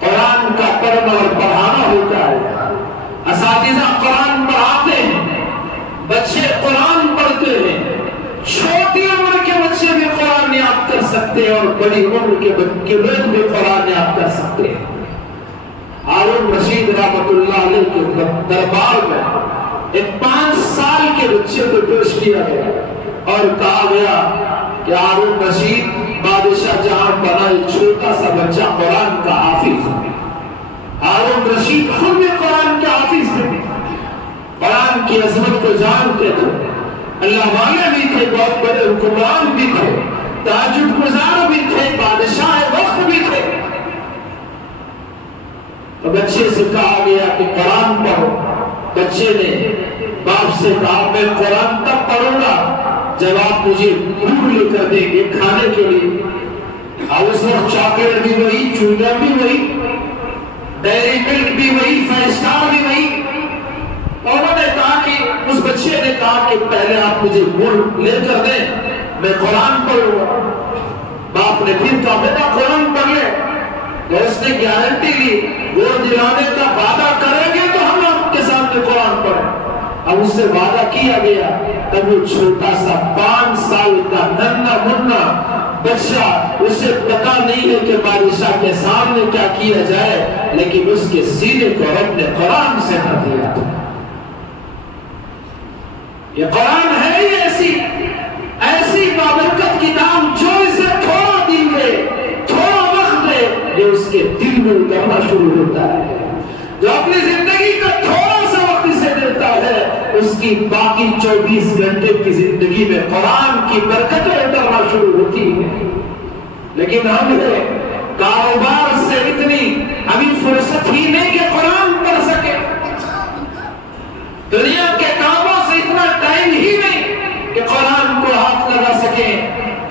قرآن کا پڑھنا اور پڑھانا ہوتا ہے، اساتذہ قرآن پڑھاتے ہیں، بچے قرآن پڑھتے ہیں، چھوٹی عمر کے بچے بھی قرآن یاد کر سکتے ہیں اور بڑی عمر کے لوگ بھی قرآن یاد کر سکتے ہیں۔ ہارون رشید رحمۃ اللہ علیہ کے دربار میں ایک 5 سال کے بچے کو پیش کیا گیا اور کہا گیا کہ ہارون رشید بادشاہ جہاں بنا ایک چھوٹا سا بچہ قرآن کا حافظ ہے۔ ہارون رشید خود بھی قرآن کے حافظ تھے، قرآن کی عظمت کو جانتے تھے، اللہ والے بھی تھے، بہت بڑے حکمران بھی تھے، تہجد گزار بھی تھے، بادشاہ وقت بھی تھے۔ تو بچے سے کہا گیا کہ قرآن پڑھو۔ بچے نے باپ سے کہا میں قرآن تب پڑھوں گا جب آپ مجھے بھوک لے کر دیں گے کھانے کے لیے۔ اور اس وقت چاکلیٹ بھی وہی، چوئنگم بھی وہی، ڈیری ملک بھی وہی، 5 اسٹار بھی وہی۔ انہوں نے کہا کہ اس بچے نے کہا کہ پہلے آپ مجھے بھوک لے کر دیں، میں قرآن پڑھوں گا۔ باپ نے پھر کہا بیٹا قرآن پڑھ لے، تو اس نے گارنٹی لی وہ دلانے کا وعدہ کریں گے تو ہم آپ کے سامنے قرآن پڑھیں۔ اب اس سے وعدہ کیا گیا، تب وہ چھوٹا سا 5 سال کا ننھا منا بچہ، اسے پتا نہیں ہے کہ بادشاہ کے سامنے کیا کیا جائے، لیکن اس کے سینے کو رب نے قرآن سے بھر دیا تھا۔ یہ قرآن ہے ہی ایسی بابرکت کتاب جو اسے تھوڑا دن دے، تھوڑا وقت دے، جو اس کے دل میں اترنا شروع ہوتا ہے، جو اپنی زندگی کا تھوڑا سا وقت اسے دیتا ہے، اس کی باقی 24 گھنٹے کی زندگی میں قرآن کی برکتیں اترنا شروع ہوتی ہیں۔ لیکن ہم نے کاروبار سے اتنی ابھی فرصت ہی نہیں کہ قرآن پڑھ سکے، دنیا کے کاموں سے اتنا ٹائم ہی نہیں کہ قرآن کو ہاتھ لگا سکے۔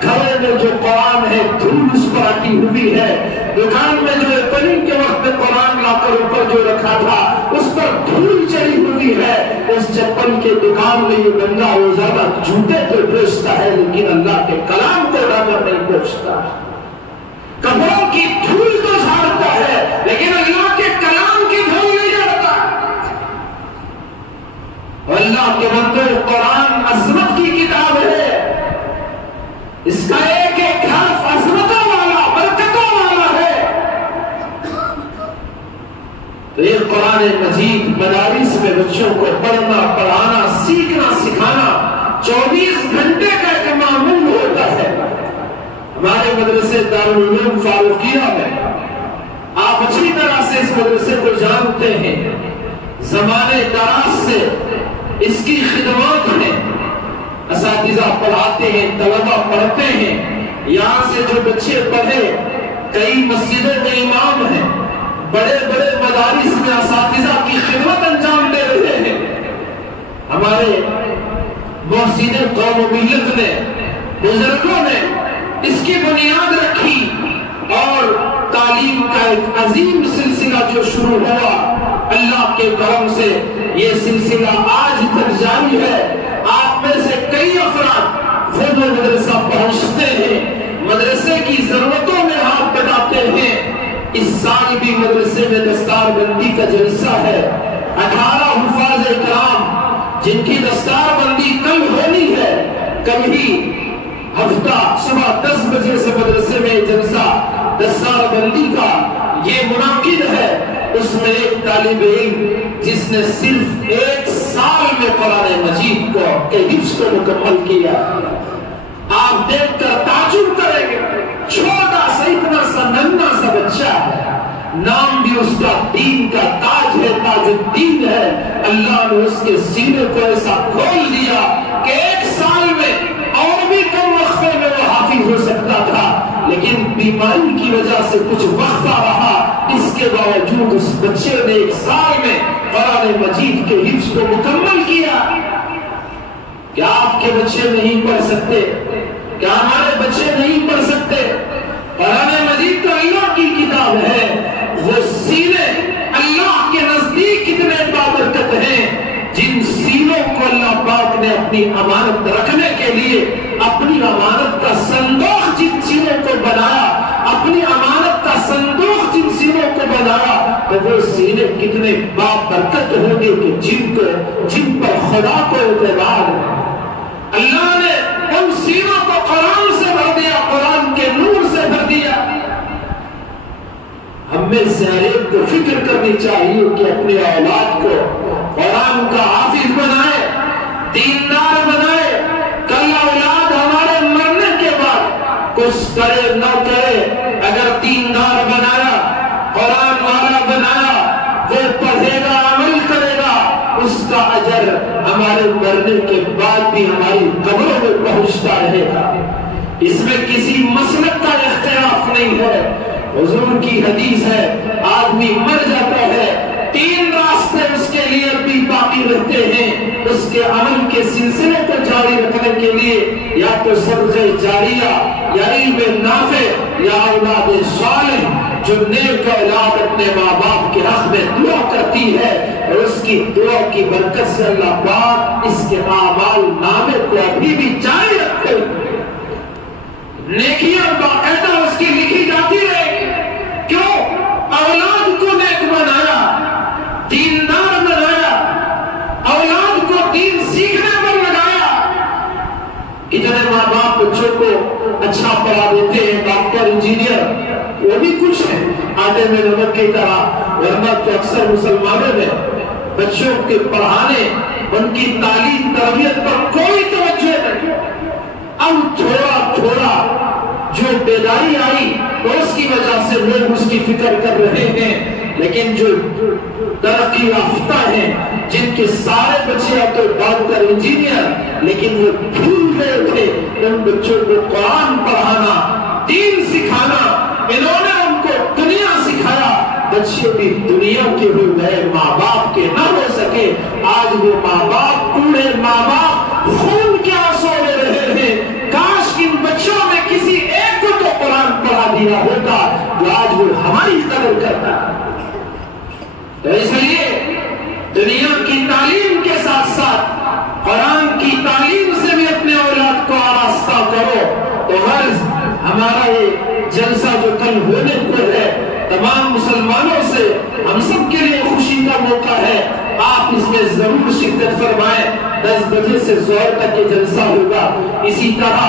گھر میں جو قرآن ہے دھول اس پر اٹی ہوئی ہے، دکان میں جو اوپننگ کے وقت میں قرآن لا کر اوپر جو رکھا تھا اس پر دھول چڑھی ہوئی ہے۔ اس چپل کے دکان میں یہ بندہ روزانہ جوتے تو بیچتا ہے لیکن اللہ کے کلام کو ڈاگر نہیں بیچتا، کپڑوں کی دھول تو جھاڑتا ہے لیکن اللہ کے کلام کی دھول نہیں جھاڑتا۔ اللہ کے بندے قرآن عظمت کی کتاب ہے، اس کا ایک ایک حرف عظمتوں والا، برکتوں والا ہے۔ تو یہ قرآن مجید مدارس میں بچوں کو پڑھنا پڑھانا سیکھنا سکھانا 24 گھنٹے کا ایک معمول ہوتا ہے۔ ہمارے مدرسے دارالعلوم فاروقیہ میں آپ اچھی طرح سے اس مدرسے کو جانتے ہیں، زمانے دراز سے اس کی خدمات ہیں، اساتذہ پڑھاتے ہیں، طلبہ پڑھتے ہیں، یہاں سے جو بچے پڑھے کئی مسجدوں میں امام ہیں، بڑے بڑے مدارس میں اساتذہ کی خدمت انجام دے رہے ہیں۔ ہمارے محسن قوم و ملت نے بزرگوں نے اس کی بنیاد رکھی اور تعلیم کا ایک عظیم سلسلہ جو شروع ہوا، اللہ کے کرم سے یہ سلسلہ آج تک جاری ہے۔ آپ میں سے کئی افراد خود مدرسہ پہنچتے ہیں، مدرسے کی ضرورتوں میں ہاتھ بٹاتے ہیں۔ اس سال بھی مدرسے میں دستار بندی کا جلسہ ہے، 18 حفاظ کرام جن کی دستار بندی کل ہونی ہے، کل ہی ہفتہ صبح 10 بجے سے مدرسے میں جلسہ دستار بندی کا یہ منعقد ہے۔ اس میں ایک طالب علم جس نے صرف 1 سال میں قرآن مجید کو کے حفظ کو مکمل کیا، آپ دیکھ کر تعجب کریں گے، چھوٹا سا اتنا سا ننھا سا بچہ ہے، نام بھی اس کا دین کا تاج ہے، تاج الدین ہے۔ اللہ نے اس کے سینے کو ایسا کھول دیا کہ 1 سال میں اور بھی کم وقفے میں وہ حافظ ہو سکتا تھا، لیکن بیماری کی وجہ سے کچھ وقفہ رہا، اس کے باوجود اس بچے نے 1 سال میں قرآن مجید کے حفظ کو مکمل کیا۔ کیا آپ کے بچے نہیں پڑھ سکتے؟ کیا ہمارے بچے نہیں پڑھ سکتے؟ قرآن مجید تو اللہ کی کتاب ہے، وہ سینے اللہ کے نزدیک کتنے بابرکت ہیں، جن سینوں کو اللہ پاک نے اپنی امانت رکھنے کے لیے اپنی امانت کا صندوق جن سینوں کو بنایا، اپنی امانت کا صندوق جن سینوں کو بنایا، تو وہ سینے کتنے بابرکت ہوں گے کہ جن پر خدا کو اعتبار ہے۔ اللہ نے ان سینوں کو قرآن سے بھر دیا، قرآن کے نور سے بھر دیا۔ ہم میں سے ہر ایک کو فکر کرنی چاہیے کہ اپنے اولاد کو قرآن کا حافظ بنائے، دیندار بنائے۔ کل اولاد ہمارے مرنے کے بعد کچھ کرے نہ کرے، اگر دیندار بنایا، قرآن والا بنایا، وہ پڑھے گا، عمل کرے گا، اس کا اجر ہمارے مرنے کے بعد بھی ہماری قبروں میں پہنچتا رہے گا۔ اس میں کسی مسلک کا اختلاف نہیں ہے۔ حضور کی حدیث ہے، آدمی مر جاتا ہے، 3 راستے اس کے لیے بھی باقی رہتے ہیں اس کے عمل کے سلسلے کو جاری رکھنے کے لیے، یا تو صدقہ جاریہ، یا علم نافع، یا اولاد صالح، جو نیک اولاد اپنے ماں باپ کے حق میں دعا کرتی ہے، اور اس کی دعا کی برکت سے اللہ پاک اس کے اعمال نامے کو ابھی بھی جاری رکھتے ہیں، نیکیاں باقاعدہ اس کی لکھی جاتی رہے۔ کیوں؟ اولاد کو نیک بنایا، دیندار بنایا، اولاد کو دین سیکھنے پر لگایا۔ اتنے ماں باپ بچوں کو اچھا پڑھا دیتے ہیں، ڈاکٹر انجینئر، وہ بھی کچھ ہے آٹے میں نمک کی طرح، ورنہ تو اکثر مسلمانوں میں بچوں کے پڑھانے، ان کی تعلیم تربیت پر کوئی توجہ نہیں۔ اب تھوڑا تھوڑا جو بیداری آئی تو اس کی وجہ سے لوگ اس کی فکر کر رہے ہیں، لیکن جو ترقی یافتہ ہیں، جن کے سارے بچے تو ڈاکٹر انجینئر، لیکن وہ بھول گئے تھے ان بچوں کو قرآن پڑھانا، دین سکھانا، انہوں نے ان کو دنیا سکھایا۔ بچے بھی دنیا کے ہوئے گئے، ماں باپ کے نہ ہو سکے۔ آج وہ ماں باپ، کوڑے ماں باپ خون کے آنسو لے رہے ہیں۔ کاش ان بچوں میں کسی ایک کو تو قرآن پڑھا دیا ہوتا جو آج وہ ہماری قدر کرتا ہے۔ تو اس لیے دنیا کی تعلیم کے ساتھ ساتھ قرآن کی تعلیم سے بھی اپنے اولاد کو آراستہ کرو۔ تو غرض ہمارا یہ جلسہ جو کل ہونے پر ہے، تمام مسلمانوں سے ہم سب کے لیے خوشی کا موقع ہے، آپ اس میں ضرور شرکت فرمائیں۔ 10 بجے سے ظہر تک یہ جلسہ ہوگا۔ اسی طرح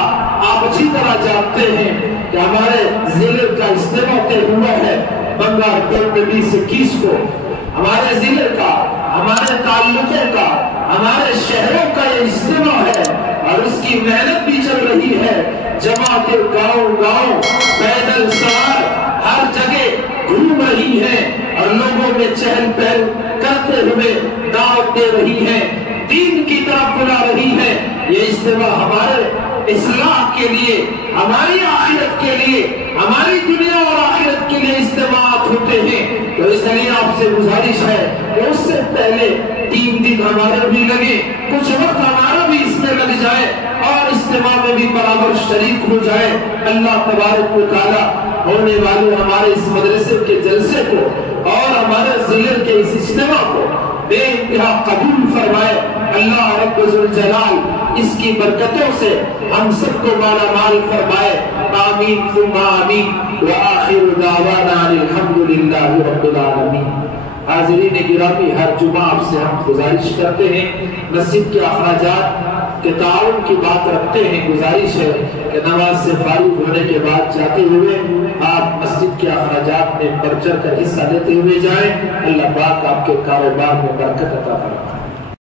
آپ اچھی طرح جانتے ہیں کہ ہمارے ضلع کا اجتماع طے ہوا ہے 15 اکتوبر 2021 کو ہمارے ضلع کا، ہمارے تعلقے کا، ہمارے شہروں کا یہ اجتماع ہے اور اس کی محنت بھی چل رہی ہے۔ جماعتیں گاؤں گاؤں پیدل سوار ہر جگہ گھوم رہی ہیں اور لوگوں میں چہل پہل کرتے ہوئے دعوت دے رہی ہیں، دین کی طرف بلا رہی ہے۔ یہ اجتماع ہمارے اصلاح کے لیے، ہماری آخرت کے لیے، ہماری دنیا اور آخرت کے لیے اجتماعات ہوتے ہیں۔ تو اس لیے آپ سے گزارش ہے کہ اس سے پہلے 3 دن ہمارے بھی لگے، کچھ وقت ہمارا بھی اس میں لگ جائے اور اجتماع میں بھی برابر شریک ہو جائے۔ اللہ تبارک و تعالی ہونے والے ہمارے اس مدرسے کے جلسے کو اور ہمارے ضلع کے اس اجتماع کو بے انتہا قبول فرمائے۔ اللہ رب ذوالجلال اس کی برکتوں سے ہم سب کو مالا مال فرمائے۔ آمین ثم آمین وآخر دعوانا الحمدللہ رب العالمین۔ حاضرین گرامی، ہر جمعہ آپ سے ہم گزارش کرتے ہیں، مسجد کے اخراجات کے تعاون کی بات رکھتے ہیں۔ گزارش ہے کہ نماز سے فارغ ہونے کے بعد جاتے ہوئے آپ مسجد کے اخراجات میں بڑھ چڑھ کر حصہ لیتے ہوئے جائیں۔ اللہ پاک آپ کے کاروبار میں برکت عطا فرمائے۔